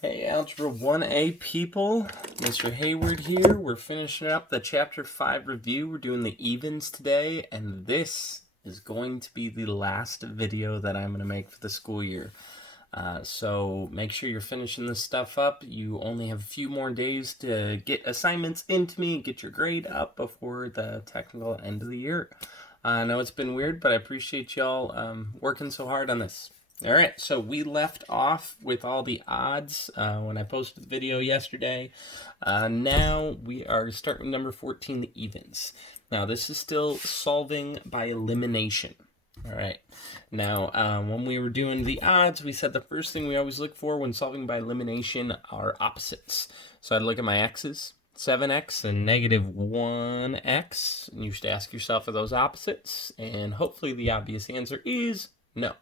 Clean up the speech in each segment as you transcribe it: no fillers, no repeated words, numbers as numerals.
Hey, Algebra 1A people, Mr. Hayward here. We're finishing up the Chapter 5 review. We're doing the evens today, and this is going to be the last video that I'm going to make for the school year. So make sure you're finishing this stuff up. You only have a few more days to get assignments into me, get your grade up before the technical end of the year. I know it's been weird, but I appreciate y'all working so hard on this. All right, so we left off with all the odds when I posted the video yesterday. Now we are starting with number 14, the evens. Now this is still solving by elimination. All right, now when we were doing the odds, we said the first thing we always look for when solving by elimination are opposites. So I'd look at my x's, 7x and negative 1x, and you should ask yourself, are those opposites? And hopefully the obvious answer is no.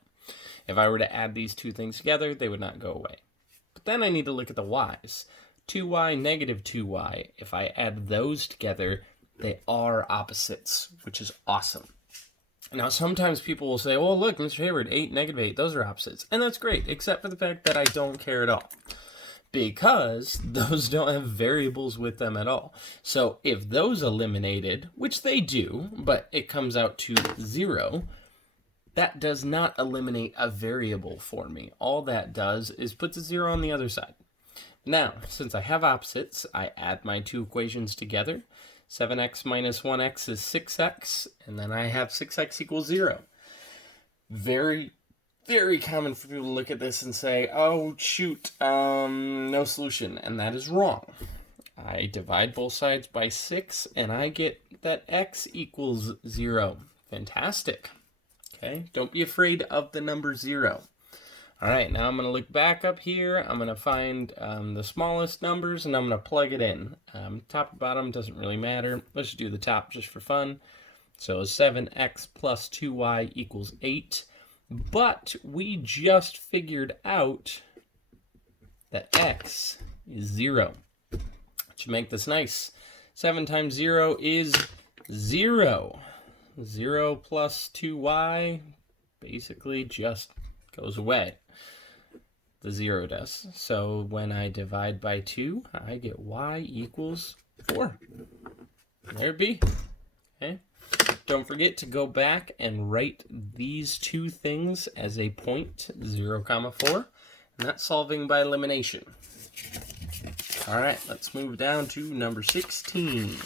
If I were to add these two things together, they would not go away. But then I need to look at the y's. 2y, negative 2y. If I add those together, they are opposites, which is awesome. Now, sometimes people will say, oh, look, Mr. Hayward, 8, negative 8, those are opposites. And that's great, except for the fact that I don't care at all, because those don't have variables with them at all. So if those eliminated, which they do, but it comes out to 0, that does not eliminate a variable for me. All that does is put the 0 on the other side. Now, since I have opposites, I add my two equations together. 7x minus 1x is 6x, and then I have 6x equals 0. Very, very common for people to look at this and say, oh, shoot, no solution, and that is wrong. I divide both sides by 6, and I get that x equals 0. Fantastic. Okay, don't be afraid of the number 0. All right, now I'm going to look back up here. I'm going to find the smallest numbers, and I'm going to plug it in. Top or bottom doesn't really matter. Let's do the top just for fun. So 7x plus 2y equals 8. But we just figured out that x is 0. To make this nice, 7 times 0 is 0. 0 plus 2y basically just goes away. The 0 does. So when I divide by 2, I get y equals 4. There it be. Okay. Don't forget to go back and write these two things as a point, 0, 4, and that's solving by elimination. All right, let's move down to number 16.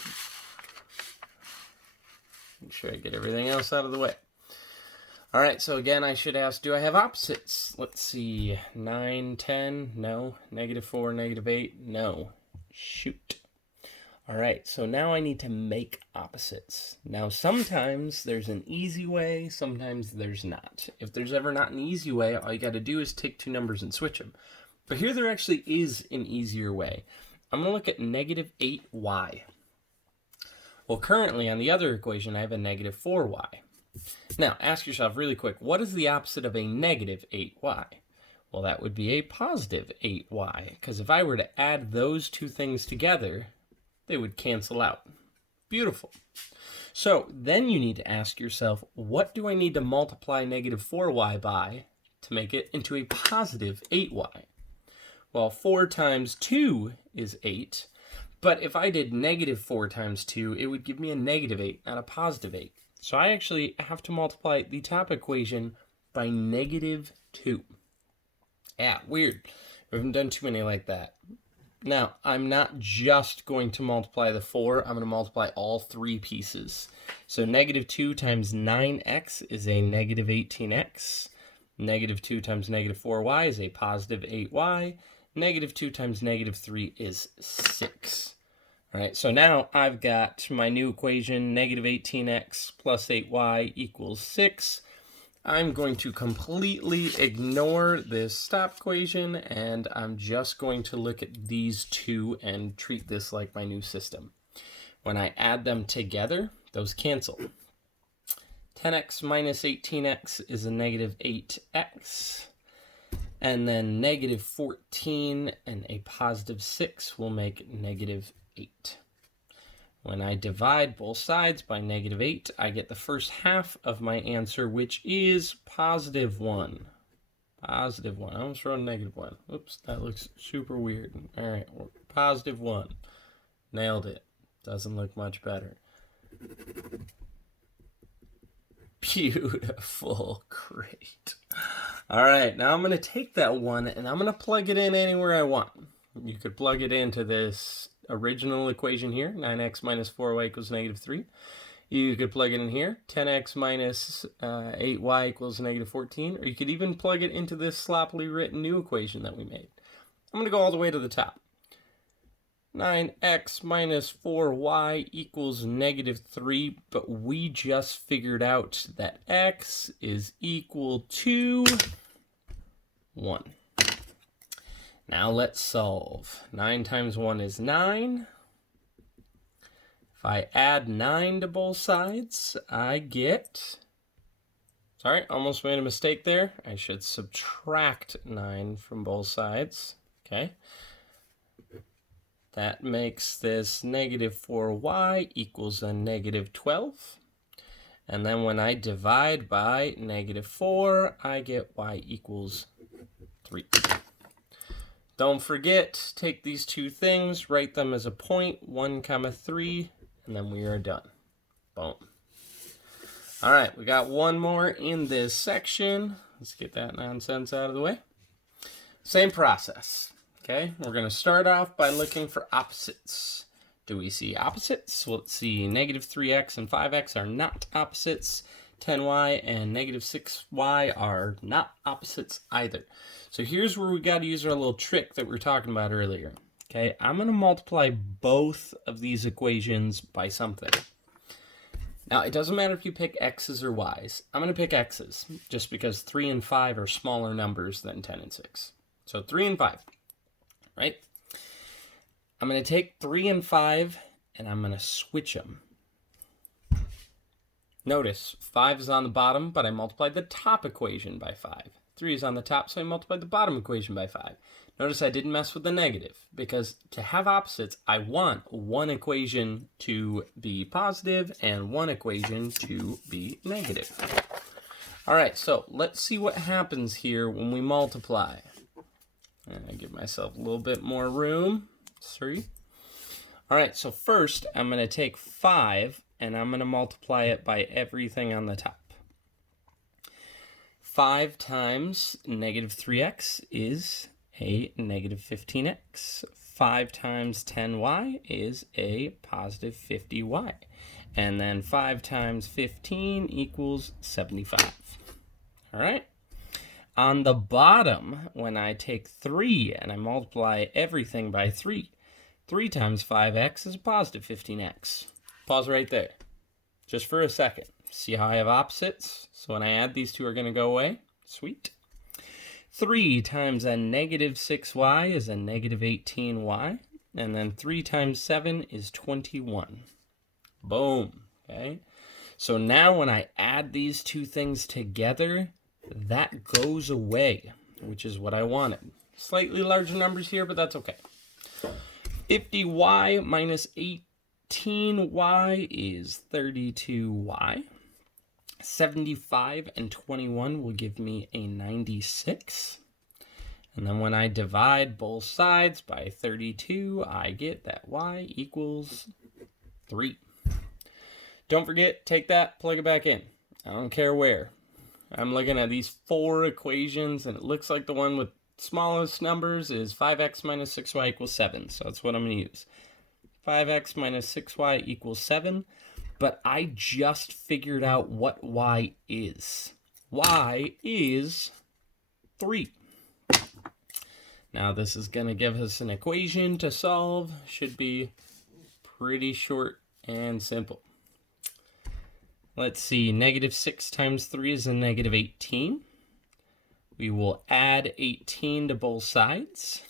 Make sure I get everything else out of the way. All right, so again, I should ask, do I have opposites? Let's see, 9, 10, no. Negative 4, negative 8, no. Shoot. All right, so now I need to make opposites. Now, sometimes there's an easy way, sometimes there's not. If there's ever not an easy way, all you got to do is take two numbers and switch them. But here there actually is an easier way. I'm going to look at negative 8y. Well, currently on the other equation, I have a negative 4y. Now, ask yourself really quick, what is the opposite of a negative 8y? Well, that would be a positive 8y, because if I were to add those two things together, they would cancel out. Beautiful. So then you need to ask yourself, what do I need to multiply negative 4y by to make it into a positive 8y? Well, 4 times 2 is 8. But if I did negative 4 times 2, it would give me a negative 8, not a positive 8. So I actually have to multiply the top equation by negative 2. Yeah, weird. We haven't done too many like that. Now, I'm not just going to multiply the 4. I'm going to multiply all three pieces. So negative 2 times 9x is a negative 18x. Negative 2 times negative 4y is a positive 8y. Negative 2 times negative 3 is 6. All right, so now I've got my new equation, negative 18x plus 8y equals 6. I'm going to completely ignore this top equation, and I'm just going to look at these two and treat this like my new system. When I add them together, those cancel. 10x minus 18x is a negative 8x. And then negative 14 and a positive 6 will make negative 8. When I divide both sides by negative 8, I get the first half of my answer, which is positive 1. Positive 1. I almost wrote a negative 1. Oops, that looks super weird. All right, positive 1. Nailed it. Doesn't look much better. Beautiful. Great. All right, now I'm going to take that 1 and I'm going to plug it in anywhere I want. You could plug it into this original equation here, 9x minus 4y equals negative 3. You could plug it in here, 10x minus 8y equals negative 14, or you could even plug it into this sloppily written new equation that we made. I'm going to go all the way to the top. 9x minus 4y equals negative 3, but we just figured out that x is equal to 1. Now let's solve. 9 times 1 is 9. If I add 9 to both sides, I get... Sorry, almost made a mistake there. I should subtract 9 from both sides. Okay. That makes this negative 4y equals a negative 12. And then when I divide by negative 4, I get y equals 3. Don't forget, take these two things, write them as a point, 1, 3, and then we are done. Boom. All right, we got one more in this section. Let's get that nonsense out of the way. Same process. Okay, we're going to start off by looking for opposites. Do we see opposites? Well, let's see. Negative 3x and 5x are not opposites. 10y and negative 6y are not opposites either. So here's where we got to use our little trick that we were talking about earlier. Okay, I'm going to multiply both of these equations by something. Now, it doesn't matter if you pick x's or y's. I'm going to pick x's just because 3 and 5 are smaller numbers than 10 and 6. So 3 and 5. Right? I'm going to take 3 and 5 and I'm going to switch them. Notice 5 is on the bottom, but I multiplied the top equation by 5. 3 is on the top, so I multiplied the bottom equation by 5. Notice I didn't mess with the negative because to have opposites, I want one equation to be positive and one equation to be negative. All right, so let's see what happens here when we multiply. And I give myself a little bit more room. 3. All right, so first I'm going to take 5 and I'm going to multiply it by everything on the top. 5 times negative 3x is a negative 15x. 5 times 10y is a positive 50y. And then 5 times 15 equals 75. All right. On the bottom, when I take 3 and I multiply everything by 3, 3 times 5x is a positive 15x. Pause right there, just for a second. See how I have opposites? So when I add, these two are going to go away. Sweet. 3 times a negative 6y is a negative 18y. And then 3 times 7 is 21. Boom. Okay. So now when I add these two things together, that goes away, which is what I wanted. Slightly larger numbers here, but that's okay. 50y minus 18y is 32y. 75 and 21 will give me a 96. And then when I divide both sides by 32, I get that y equals 3. Don't forget, take that, plug it back in. I don't care where. I'm looking at these 4 equations, and it looks like the one with smallest numbers is 5x minus 6y equals 7. So that's what I'm going to use. 5x minus 6y equals 7. But I just figured out what y is. Y is 3. Now this is going to give us an equation to solve. Should be pretty short and simple. Let's see, negative 6 times 3 is a negative 18. We will add 18 to both sides.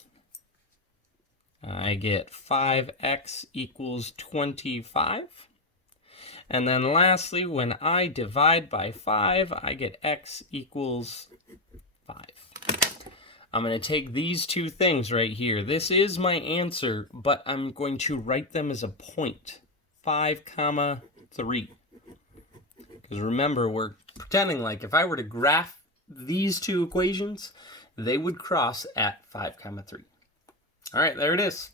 I get 5x equals 25. And then lastly, when I divide by 5, I get x equals 5. I'm going to take these two things right here. This is my answer, but I'm going to write them as a point. 5, 3. Because remember, we're pretending like if I were to graph these two equations, they would cross at 5, 3. All right, there it is.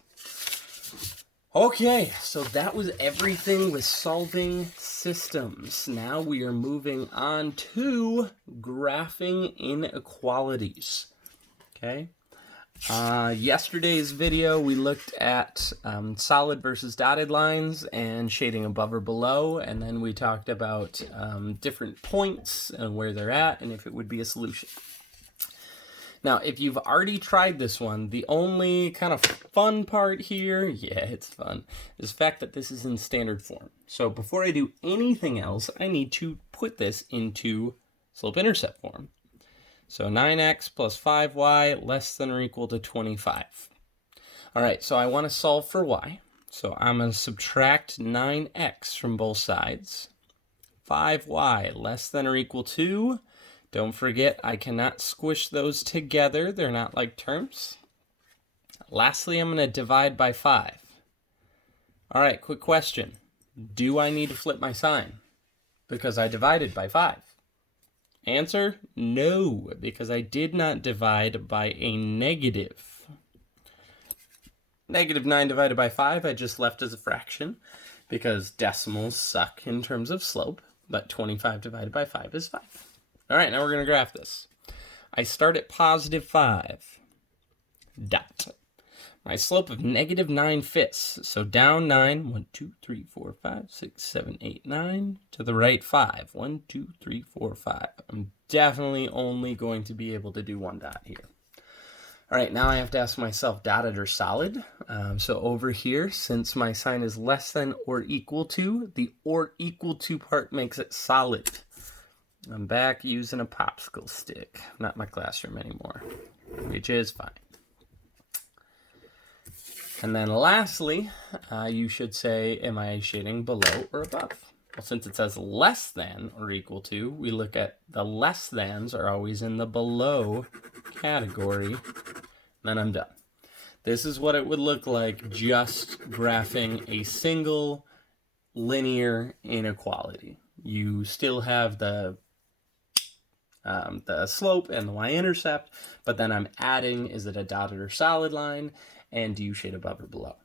Okay, so that was everything with solving systems. Now we are moving on to graphing inequalities. Okay. Yesterday's video, we looked at solid versus dotted lines and shading above or below, and then we talked about different points and where they're at and if it would be a solution. Now, if you've already tried this one, the only kind of fun part here, yeah, it's fun, is the fact that this is in standard form. So before I do anything else, I need to put this into slope-intercept form. So 9x plus 5y less than or equal to 25. All right, so I want to solve for y. So I'm going to subtract 9x from both sides. 5y less than or equal to, don't forget I cannot squish those together. They're not like terms. Lastly, I'm going to divide by 5. All right, quick question. Do I need to flip my sign? Because I divided by 5. Answer, no, because I did not divide by a negative. Negative 9 divided by 5, I just left as a fraction because decimals suck in terms of slope, but 25 divided by 5 is 5. All right, now we're going to graph this. I start at positive 5, dot. My slope of negative 9/5, so down 9, 1, 2, 3, 4, 5, 6, 7, 8, 9, to the right 5, 1, 2, 3, 4, 5. I'm definitely only going to be able to do one dot here. All right, now I have to ask myself dotted or solid. So over here, since my sign is less than or equal to, the or equal to part makes it solid. I'm back using a popsicle stick, not my classroom anymore, which is fine. And then lastly, you should say, am I shading below or above? Well, since it says less than or equal to, we look at the less thans are always in the below category. Then I'm done. This is what it would look like just graphing a single linear inequality. You still have the slope and the y-intercept, but then I'm adding, is it a dotted or solid line? And do you shade above or below?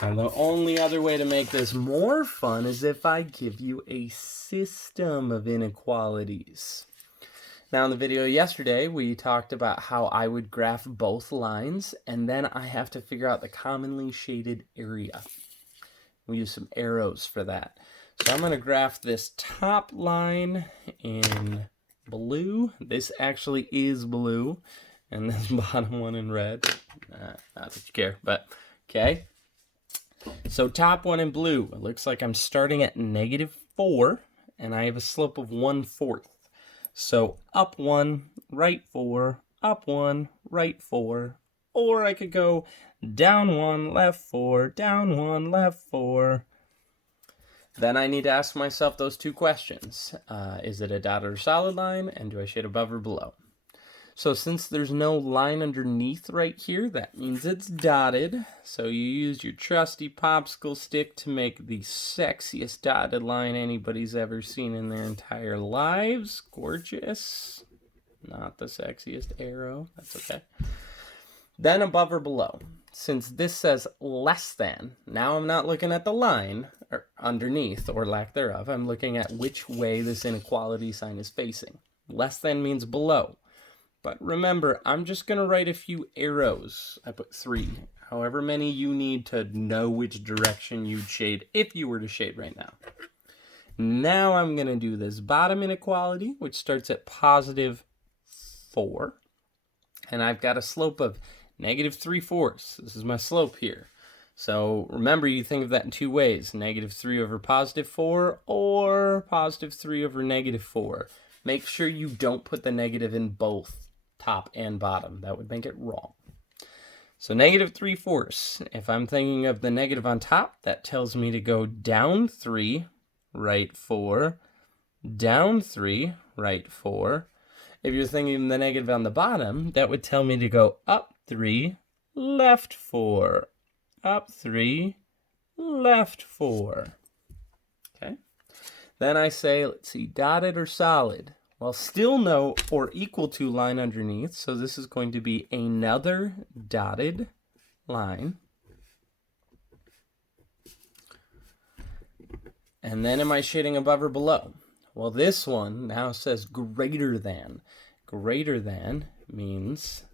Now, the only other way to make this more fun is if I give you a system of inequalities. Now, in the video yesterday, we talked about how I would graph both lines, and then I have to figure out the commonly shaded area. We use some arrows for that. So I'm going to graph this top line in blue. This actually is blue. And this bottom one in red. Not that you care, but okay. So top one in blue. It looks like I'm starting at negative 4, and I have a slope of 1/4. So up 1, right 4, up 1, right 4. Or I could go down 1, left 4, down 1, left 4. Then I need to ask myself those two questions. Is it a dotted or solid line? And do I shade above or below? So since there's no line underneath right here, that means it's dotted. So you use your trusty popsicle stick to make the sexiest dotted line anybody's ever seen in their entire lives. Gorgeous. Not the sexiest arrow. That's okay. Then above or below. Since this says less than, now I'm not looking at the line or underneath or lack thereof. I'm looking at which way this inequality sign is facing. Less than means below. But remember, I'm just going to write a few arrows. I put 3. However many you need to know which direction you'd shade if you were to shade right now. Now I'm going to do this bottom inequality, which starts at positive 4. And I've got a slope of negative 3/4. This is my slope here. So remember, you think of that in two ways. Negative 3 over positive 4 or positive 3 over negative 4. Make sure you don't put the negative in both top and bottom. That would make it wrong. So negative 3/4. If I'm thinking of the negative on top, that tells me to go down 3, right 4, down 3, right 4. If you're thinking the negative on the bottom, that would tell me to go up 3, left 4, up 3, left 4. Okay. Then I say, let's see, dotted or solid. Well, still no or equal to line underneath, so this is going to be another dotted line. And then am I shading above or below? Well, this one now says greater than. Greater than means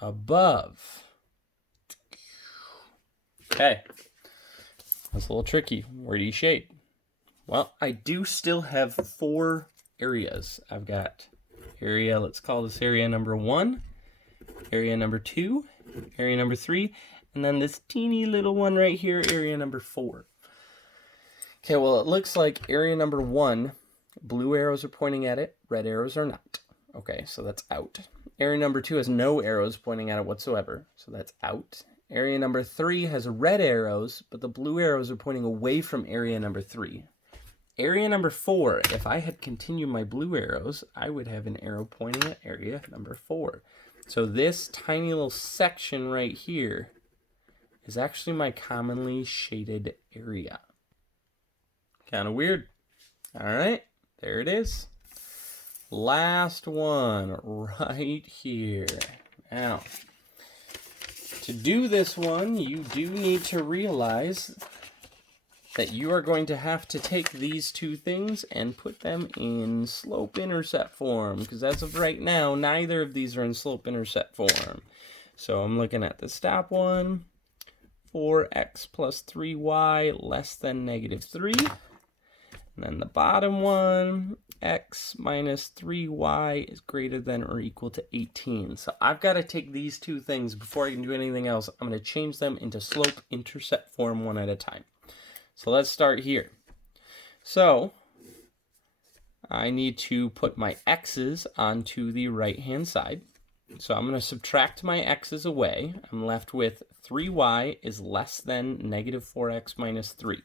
above. Okay, that's a little tricky. Where do you shade? Well, I do still have 4 areas. I've got area, let's call this area number 1, area number 2, area number 3, and then this teeny little one right here, area number 4. Okay, well, it looks like area number 1, blue arrows are pointing at it, red arrows are not. Okay, so that's out. Area number 2 has no arrows pointing at it whatsoever, so that's out. Area number 3 has red arrows, but the blue arrows are pointing away from area number 3. Area number 4, if I had continued my blue arrows, I would have an arrow pointing at area number 4. So this tiny little section right here is actually my commonly shaded area. Kind of weird. All right, there it is. Last one right here. Now, to do this one, you do need to realize that you are going to have to take these 2 things and put them in slope-intercept form, because as of right now, neither of these are in slope-intercept form. So I'm looking at the top one, 4x plus 3y less than negative 3. And then the bottom one, x minus 3y is greater than or equal to 18. So I've got to take these 2 things before I can do anything else. I'm going to change them into slope-intercept form one at a time. So let's start here. So I need to put my x's onto the right-hand side. So I'm going to subtract my x's away. I'm left with 3y is less than negative 4x minus 3.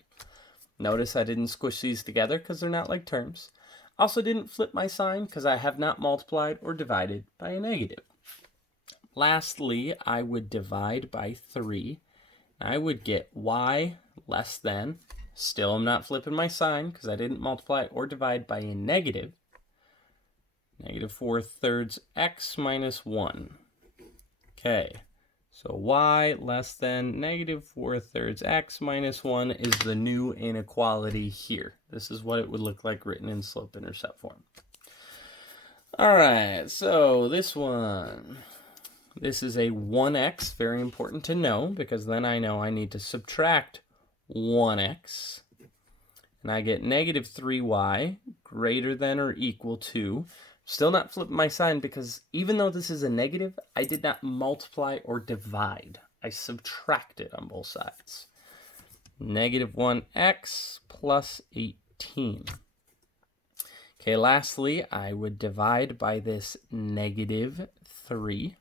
Notice I didn't squish these together because they're not like terms. Also didn't flip my sign because I have not multiplied or divided by a negative. Lastly, I would divide by 3. I would get y less than, still I'm not flipping my sign because I didn't multiply or divide by a negative, negative 4/3 x minus 1. Okay, so y less than negative 4/3 x minus 1 is the new inequality here. This is what it would look like written in slope-intercept form. All right, so this one. This is a 1x, very important to know, because then I know I need to subtract 1x. And I get negative 3y greater than or equal to. Still not flipping my sign because even though this is a negative, I did not multiply or divide. I subtracted on both sides. Negative 1x plus 18. Okay, lastly, I would divide by this negative 3.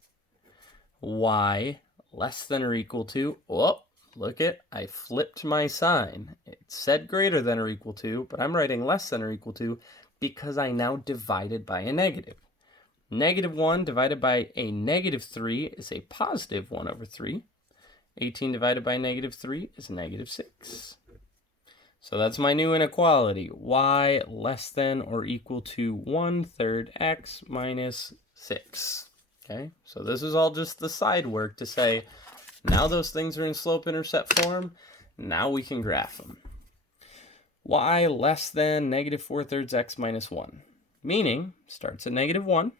Y less than or equal to, oh, look it, I flipped my sign. It said greater than or equal to, but I'm writing less than or equal to because I now divided by a negative. Negative 1 divided by a negative 3 is a positive 1 over 3. 18 divided by negative 3 is negative 6. So that's my new inequality, y less than or equal to 1/3 x minus 6. Okay, so this is all just the side work to say, now those things are in slope-intercept form, now we can graph them. Y less than negative 4/3 x minus 1, meaning starts at negative 1,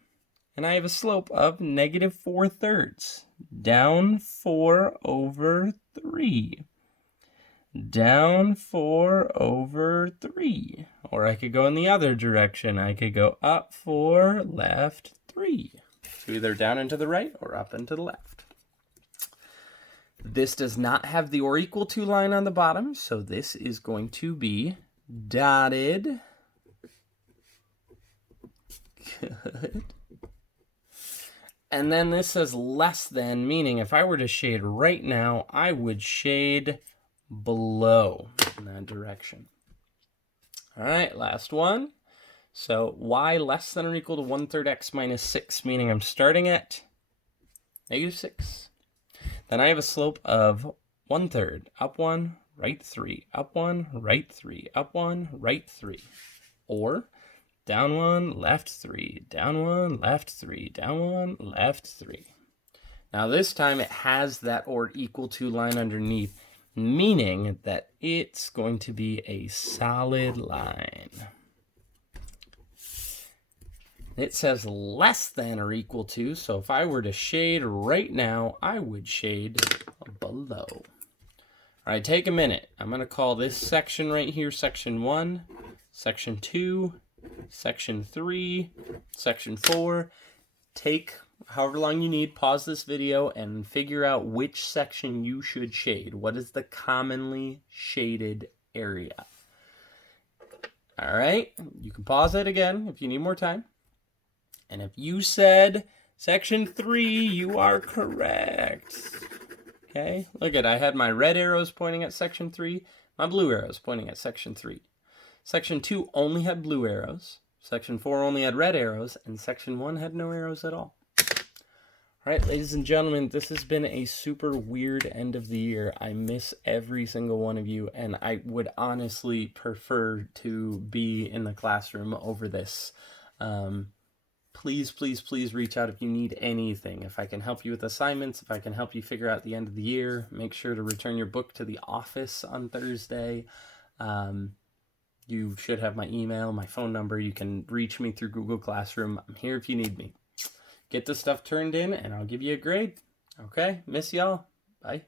and I have a slope of negative 4/3, down 4 over 3. Down 4 over 3. Or I could go in the other direction. I could go up 4, left 3. So either down and to the right or up and to the left. This does not have the or equal to line on the bottom, so this is going to be dotted. Good. And then this says less than, meaning if I were to shade right now, I would shade below in that direction. All right, last one. So y less than or equal to 1/3 x minus 6, meaning I'm starting at negative 6. Then I have a slope of 1/3, up 1, right 3, up 1, right 3, up 1, right 3. Or down 1, left 3, down 1, left 3, down 1, left 3. Now this time it has that or equal to line underneath, meaning that it's going to be a solid line. It says less than or equal to, so if I were to shade right now, I would shade below. All right, take a minute. I'm going to call this section right here section 1, section 2, section 3, section 4. Take however long you need, pause this video, and figure out which section you should shade. What is the commonly shaded area? All right, you can pause it again if you need more time. And if you said section 3, you are correct. Okay, look at, I had my red arrows pointing at section 3, my blue arrows pointing at section 3. Section 2 only had blue arrows, section 4 only had red arrows, and section 1 had no arrows at all. All right, ladies and gentlemen, this has been a super weird end of the year. I miss every single one of you, and I would honestly prefer to be in the classroom over this. Please, please, please reach out if you need anything. If I can help you with assignments, if I can help you figure out the end of the year, make sure to return your book to the office on Thursday. You should have my email, my phone number. You can reach me through Google Classroom. I'm here if you need me. Get the stuff turned in, and I'll give you a grade. Okay? Miss y'all. Bye.